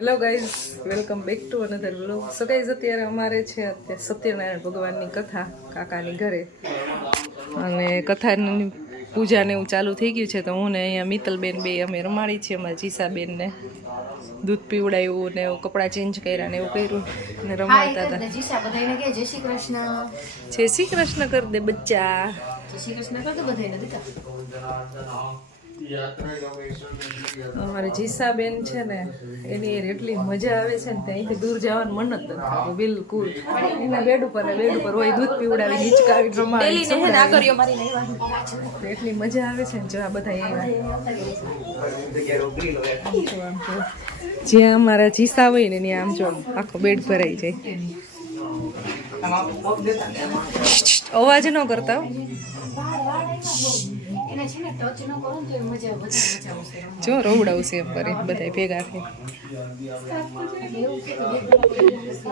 Hello guys, welcome back to another vlog. So guys, અત્યારે અમારે છે અત્યારે સત્યનારાયણ ભગવાનની કથા કાકાની ઘરે, અને કથાની પૂજા ને એવું ચાલુ થઈ ગયું છે. તો હું ને અહીંયા મિત્તલબેન બે અમે રમાડી છીએ. અમારા જીસાબેનને દૂધ પીવડાવ્યું ને એવું, કપડાં ચેન્જ કર્યા ને એવું કર્યું ને રમાડતા હતા. જય શ્રી કૃષ્ણ. જય શ્રી કૃષ્ણ કર દે બચ્ચા. જય શ્રી કૃષ્ણ કર દે બધાને દીકરા. અમારી જીસાબેન છે ને, એની એટલી મજા આવે છે ને, અહીંથી દૂર જવાનું મન જ નથી થતું બિલકુલ. એના બેડ ઉપર હોય, દૂધ પીવડાવી હિંચકાવી રમાડી, એટલી મજા આવે છે ને. જો આ બધા જ્યાં અમારા જીસા હોય ને ત્યાં આમ જો આખો બેડ ભરાઈ જાય. અવાજ ન કરતા જો રોવડાવશે એમ કરી બધા ભેગા થઈ.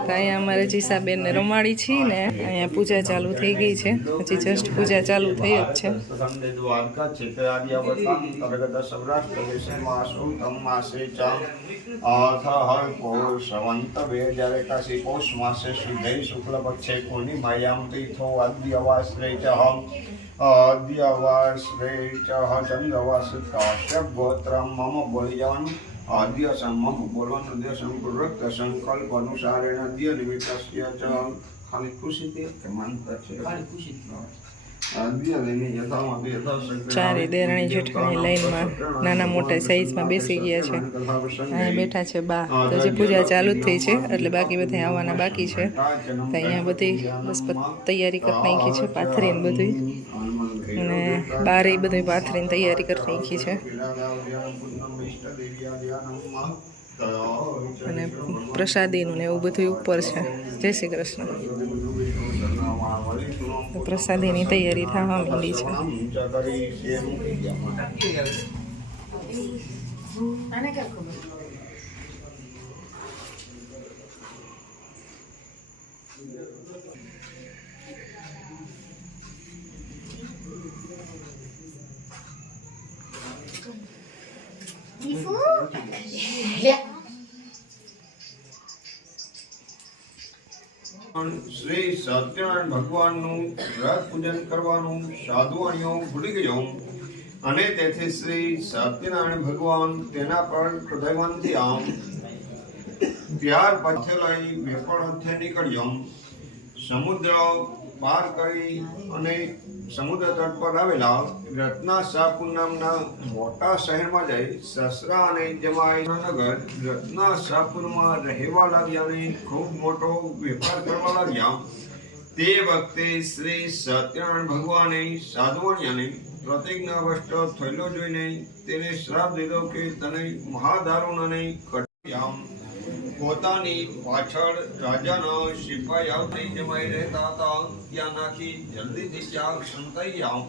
અહીંયા અમારે જીસાબેનને રમાડી છીએ ને અહીંયા પૂજા ચાલુ થઈ ગઈ છે. હજી જસ્ટ પૂજા ચાલુ થઈ જ છે. કાશ્યપ ગોત્ર મમ બોલી જવાનું. આદ્ય મમ બોલવાનું, દ્ય સંકલ્પ સંકલ્પ અનુસારેણ દ્ય નિમિત્તસ્ય ચ. ખાલી ખુશીથી કે માનતા છે ચારે દેરાણી જેઠાણી લાઈનમાં નાના મોટા સાઈઝમાં બેસી ગયા છે. અહીંયા બેઠા છે બા. તો જે પૂજા ચાલુ જ થઈ છે એટલે બાકી બધા આવવાના બાકી છે. તો અહીંયા બધી બસ તૈયારી કરી નાખી છે, પાથરીને બધું, અને બારે બધું પાથરીને તૈયારી કરી નાખી છે. અને પ્રસાદીનું ને એવું બધું ઉપર છે. જય શ્રી કૃષ્ણ. પ્રસાદીની તૈયારી થવા માંડી છે. શ્રી સત્યનારાયણ ભગવાનનું વ્રત પૂજન કરવાનું સાધુવાણીઓ ભૂલી ગયો, અને તેથી શ્રી સત્યનારાયણ ભગવાન તેના પર હૃદયવંતી આમ ત્યાર પછી લઈ વેપળથી નીકળ્યો. સમુદ્ર પાર કરી અને સમુદ્ર તટ પર આવેલા રત્નાશાપુર નામના મોટા શહેરમાં જઈ સસરા અને જમાઈ નગર રત્નાશાપુરમાં રહેવા લાગ્યા અને ખૂબ મોટો વેપાર કરવા લાગ્યા. તે વખતે શ્રી સત્યનારાયણ ભગવાને સાધુવાણિયાને પ્રતિજ્ઞાવશ થયેલો જોઈને તેને શ્રાપ દીધો કે તને મહાદારુણ અને કઠિયામ. પોતાની પાછળ રાજાના સિપાહી આવતી જમાઈ રહેતા હતા, ત્યાં નાખી જલ્દીથી ત્યાં સંતાઈ આવ.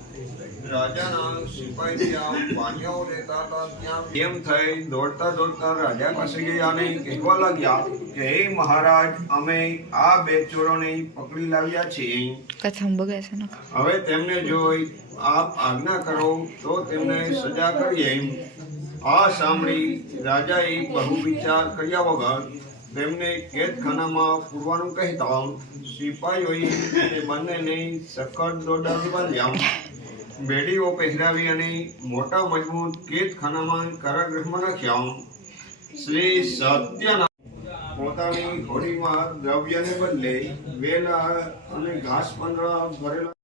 રાજાના સિપાહી ત્યાં પાણીઓ રહેતા હતા, ત્યાં એમ થઈ દોડતા દોડતા રાજા પાસે ગયા અને કહેવા લાગ્યા કે હે મહારાજ, અમે આ બે ચોરોને પકડી લાવ્યા છીએ. હવે તેમને જોઈ આપ આજ્ઞા કરો તો તેમને સજા કરીએ. આ સાંભળી રાજાએ બહુ વિચાર કર્યા વગર તેમને કેદખાનામાં પૂરવાનું કહેતા સિપાહીઓએ તે બંનેને સખત દોડાવી બાંધ્યા, બેડીઓ પહેરાવી અને મોટા મજબૂત કેદખાનામાં કારાગૃહમાં રાખ્યા. શ્રી સત્યનારાયણ પોતાની હોડીમાં દ્રવ્યને બદલે વેલા અને ઘાસ પાંદડા ભરેલા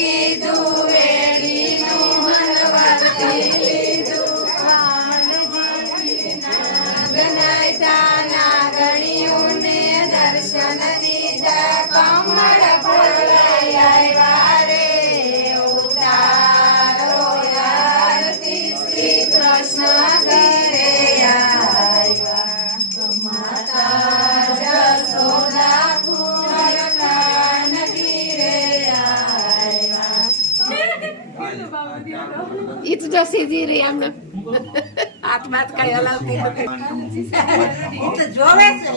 કીધું વેડીનું મન વર્તી લીધું. ગીત જો સીધી રહી આમને હાથ બાત કઈ હલાવતી નથી તો જોવે છે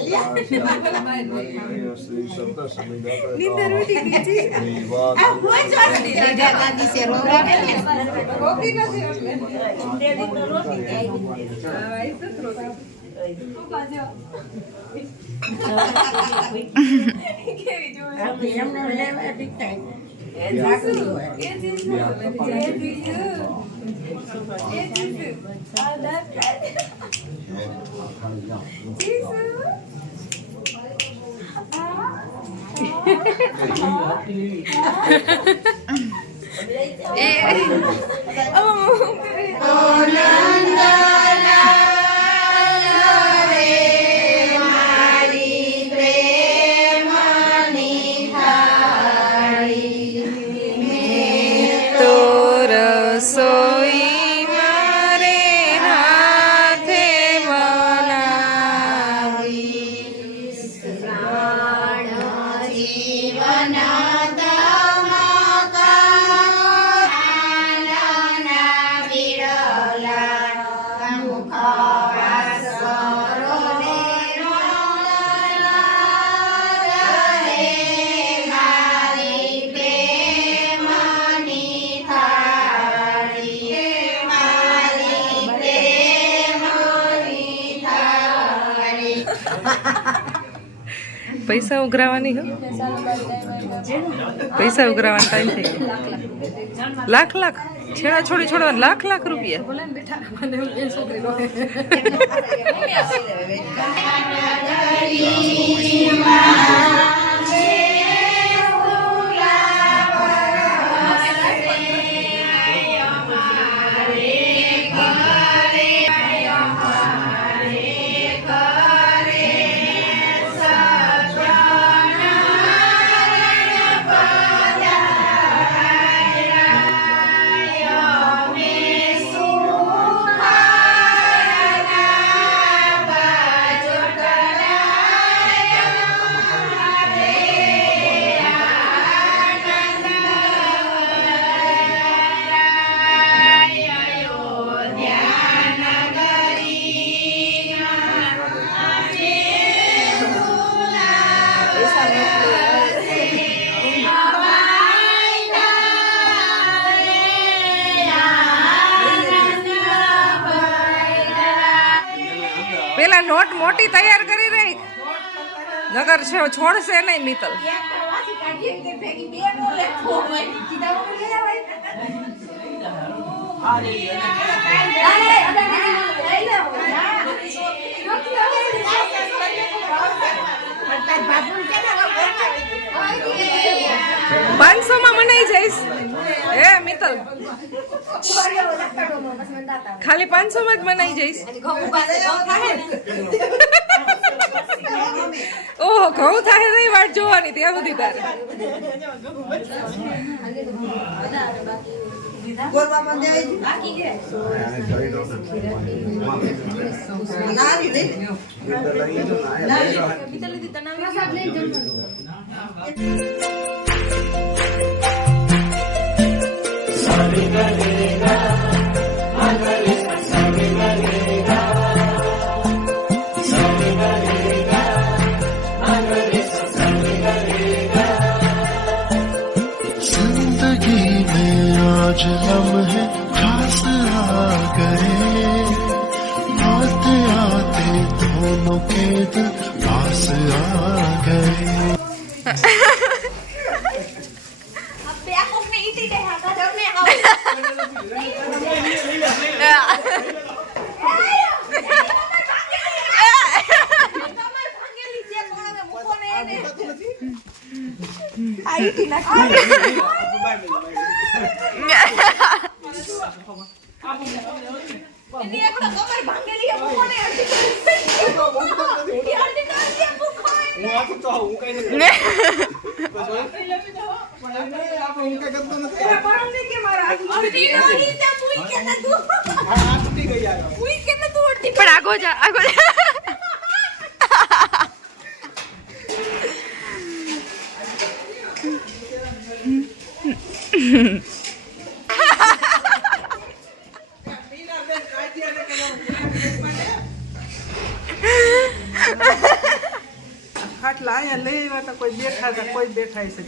નીંદર ઉડી ગઈ છે આ કોઈ જો લીધા ગાંધી છે રોવે ને રોટી નથી એટલે રોટી હા એ તો રોટી કેવી જોવે એમને લેવા દીકતા રસોઈ મારે હાથે પૈસા ઉઘરાવાની હો પૈસા ઉઘરાવાનો ટાઈમ થઈ ગયો લાખ લાખ છેડા છોડી છોડવા લાખ લાખ રૂપિયા પેલા નોટ મોટી તૈયાર કરી રહી નગર છે છોડશે નહીં મિત્તલ પાંચસો માં મનાઈ જઈશ હે મિત્તલ ખાલી 500 માં જ મનાઈ જઈશ ઓહો ઘઉં થાય નહીં વાટ જોવાની ત્યાં સુધી તારે आज लम्हे खास आ गए आते आते दोनों के दिल पास आ गए પણ આગો જા આગો જા અહીંયા લઈ આવ્યા હતા કોઈ દેખાતા કોઈ દેખાય છે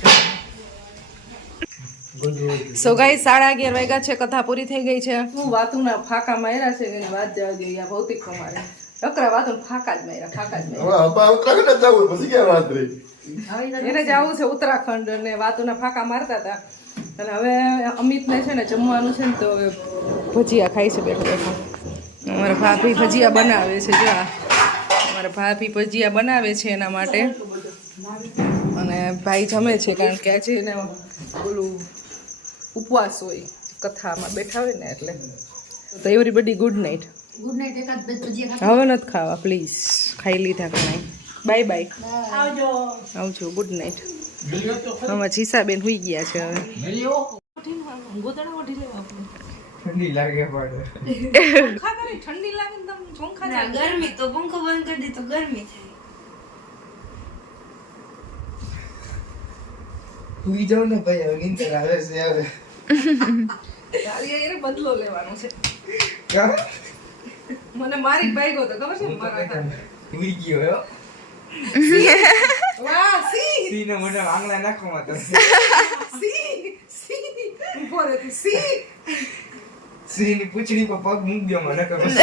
સો ગાઈ 11:30 વાગ્યા છે, કથા પૂરી થઈ ગઈ છે. હું વાતુના ફાકા માર્યા છે કે વાત જવા દે, યા ભૌતિક મારે ડકરા વાતુના ફાકા જ માર્યા. એને જવું છે ઉત્તરાખંડ અને વાતુના ફાકા મારતા હતા. અને હવે અમિતને છે ને જમવાનું છે ને તો ભજીયા ખાઈ છે બેઠો બેઠો. અમારા ભાભી ભજીયા બનાવે છે, જો અમારા ભાભી ભજીયા બનાવે છે એના માટે. અને ભાઈ જમે છે કારણ કે આજે એને બોલું ઉપવાસ હોય, કથામાં બેઠા હોય ને એટલે. તો everybody good night. Good night. એકાદ બે ભજીયા હવે નથી ખાવા પ્લીઝ, ખાઈ લીધા ઘણા. બાય બાય, આવજો, ગુડ નાઇટ. આમાં જીસાબેન હુઈ ગયા છે હવે. ઠંડી લાગે પડે ઠંડી લાગે ને તમે ચોંખા ના, ગરમી તો પંખો બંધ કરી દી તો ગરમી થાય. ઉઈ જાવ ને ભાઈ, હવે નીંદર આવે છે હવે. તારી એને બદલો લેવાનો છે. કા મને મારી ભાગ્યો તો ખબર છે ને મારા હાથે. ઉઈ ગયો હો. વાહ સી સી ને મને આંગળા નાખવા તો સી ઉભો રહે તું. સી સી ની પૂંછડી પર પગ મૂક દો મને કે બસ.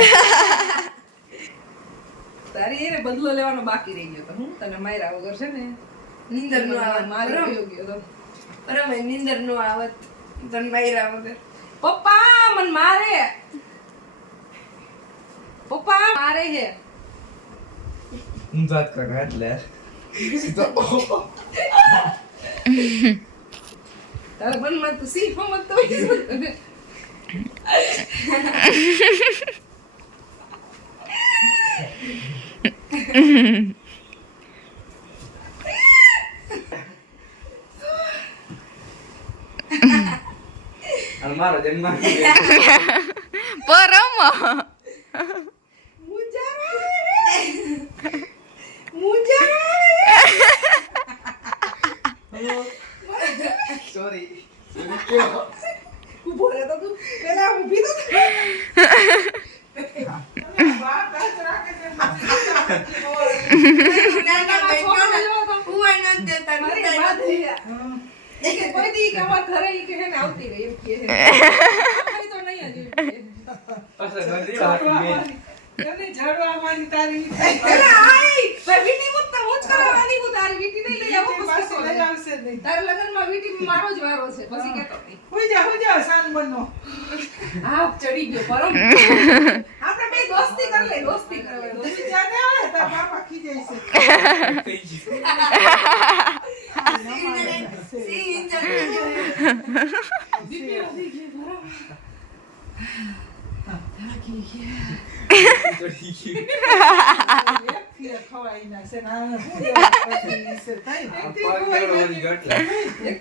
તારી એને બદલો લેવાનો બાકી રહી ગયો તો હું તને માર્યા વગર છે ને નીંદર નો આવત. મારી ગયો તો. બરાબર, નીંદર નો આવત તન માયરા વગર. પપ્પા મન મારે, પપ્પા મારે હે. હું વાત કર એટલે તારે મનમાં તું સી હમત તો મારો જન્મ પરમ સોરી ઉભો રહે તો તું પેલા ઊભી તો કોઈ દી કે અમાર ઘરે ઈ કે હે ને આવતી રહી એમ કે હે તો નહીં હજી એને ઝાડવા મારી તારી અરે આઈ બે વીટી મુત હું જ કરવાની હું તારી વીટી નહીં લઈ આવો પાસે લઈ પછી આવશે નહીં. તારા લગનમાં વીટી મારો જ વારો છે પછી કેતો નહીં હુઈ જા સાન બનો. આ ચડી ગયો પરમ આપણે બે દોસ્તી કર લે, દોસ્તી કરવાની દોસ્તી જાને આવે તાર બાપા ખીજાય છે. ફીર ખવાઈ ના છે ના હું છે થાય. એક